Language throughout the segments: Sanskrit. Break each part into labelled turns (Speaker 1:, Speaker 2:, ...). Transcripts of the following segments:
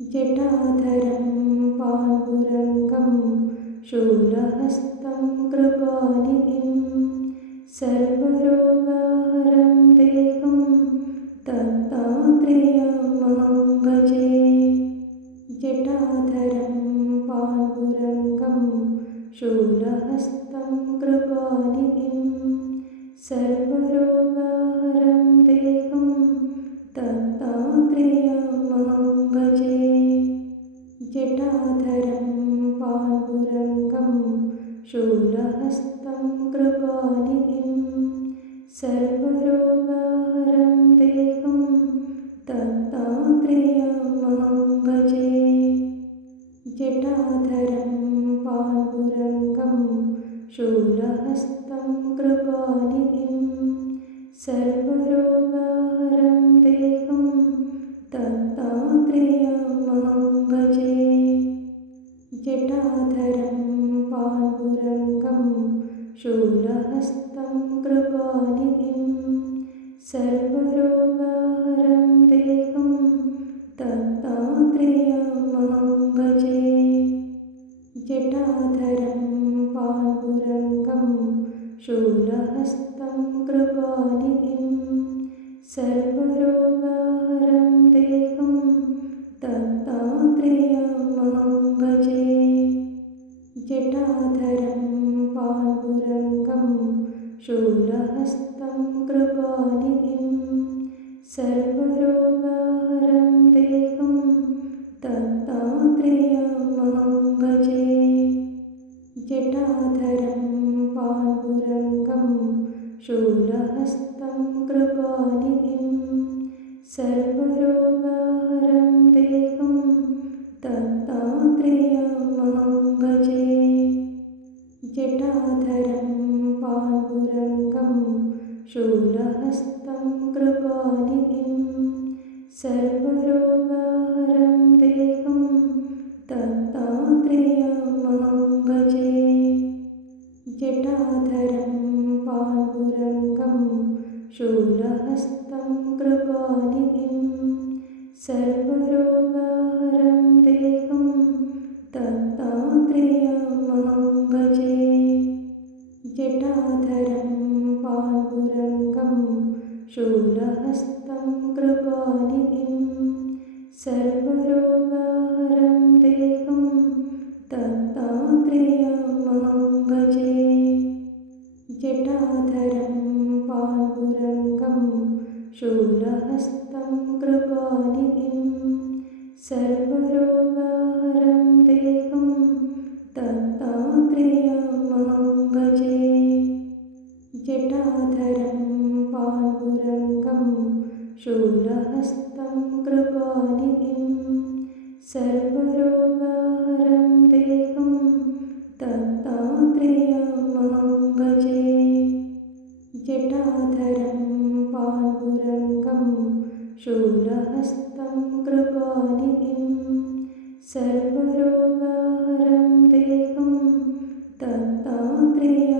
Speaker 1: जटाधरं पाण्डुरङ्गं शूलहस्तं कृपानिधिं सर्वरोगाहरं देवं दत्तात्रेयमहं भजे जटाधरं पाण्डुरङ्गं शूलहस्तं कृपानिधिं सर्वरोगाहरं सर्वरोगाहरं देवं दत्तात्रेयमहं भजे जटाधरं पाण्डुरङ्गं शूलहस्तं कृपानिधिं सर्वरोगाहरं देवं दत्तात्रेयमहं भजे जटाधरं पाण्डुरङ्गं शूलहस्तं कृपानिधिं सर्वरोगाहरं देवं दत्तात्रेयमहं भजे। जटाधरं पाण्डुरङ्गं शूलहस्तं कृपानिधिं सर्वरोगाहरं सर्वरोगाहरं देवं दत्तात्रेयमहं भजे जटाधरं पाण्डुरङ्गं शूलहस्तं कृपानिधिं सर्वरोगाहरं शूलहस्तं कृपानिधिं सर्वरोगाहरं देवं दत्तात्रेयमहं भजे। जटाधरं पाण्डुरङ्गं शूलहस्तं कृपानिधिं सर्वरोगाहरं देवं दत्तात्रेयमहं शूलहस्तं कृपानिधिं सर्वरोगाहरं देवं दत्तात्रेयमहं भजे जटाधरं पाण्डुरङ्गं शूलहस्तं कृपानिधिं सर्वरोगाहरं शूलहस्तं कृपानिधिं सर्वरोगाहरं देवं दत्तात्रेयमहं भजे जटाधरं पाण्डुरङ्गं शूलहस्तं कृपानिधिं सर्वरोगाहरं देवं दत्तात्रेयमहं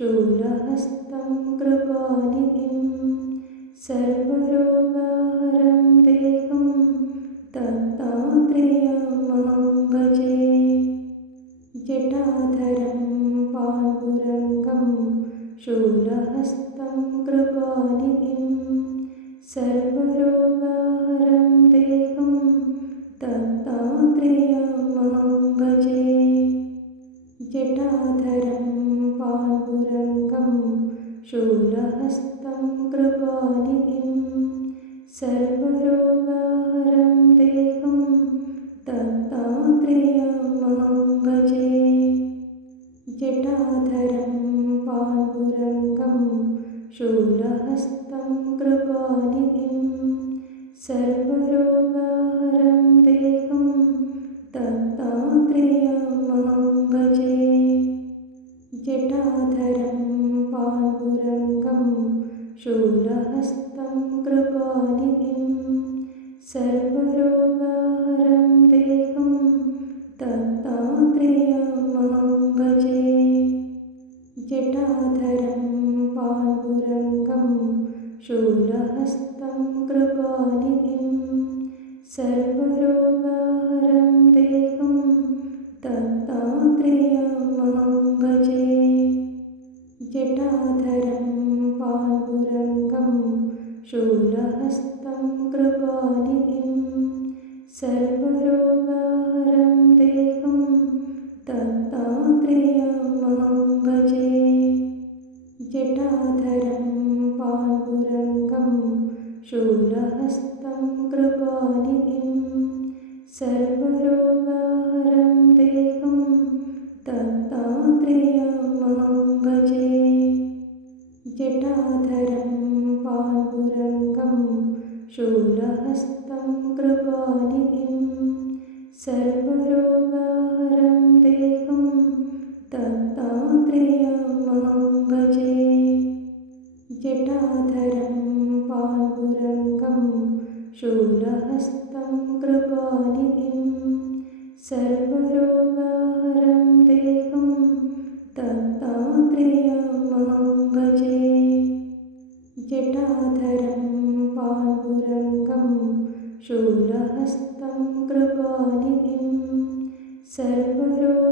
Speaker 1: शूलहस्तं कृपानिधिं सर्वरोगाहरं देवं दत्तात्रेयमहं भजे जटाधरं पाण्डुरङ्गं शूलहस्तं कृपानिधिं सर्वरोगाहरं शूलहस्तं कृपानिधिं सर्वरोगाहरं देवं दत्तात्रेयमहं भजे जटाधरं पाण्डुरङ्गं शूलहस्तं कृपानिधिं सर्वरोगाहरं देवं दत्तात्रेयमहं भजे जटाधरं पाण्डुरङ्गं शूलहस्तं कृपानिधिं सर्वरोगाहरं देवं दत्तात्रेयमहं भजे जटाधरं पाण्डुरङ्गं शूलहस्तं कृपानिधिं सर्वरोगहरं सर्वरोगहरं देवं दत्तात्रेयमहं भजे जटाधरं पाण्डुरङ्गं शूलहस्तं कृपानिधिं। सर्वरोगहरं देवं दत्तात्रेयमहं भजे जटाधरं पाण्डुरङ्गं शूलहस्तं कृपानिधिं सर्वरोगहरं देवं दत्तात्रेयमहं भजे जटाधरं पाण्डुरङ्गं शूलहस्तं कृपानिधिं सर्वरोगहरं शूलहस्तं कृपानिधिं सर्वरोग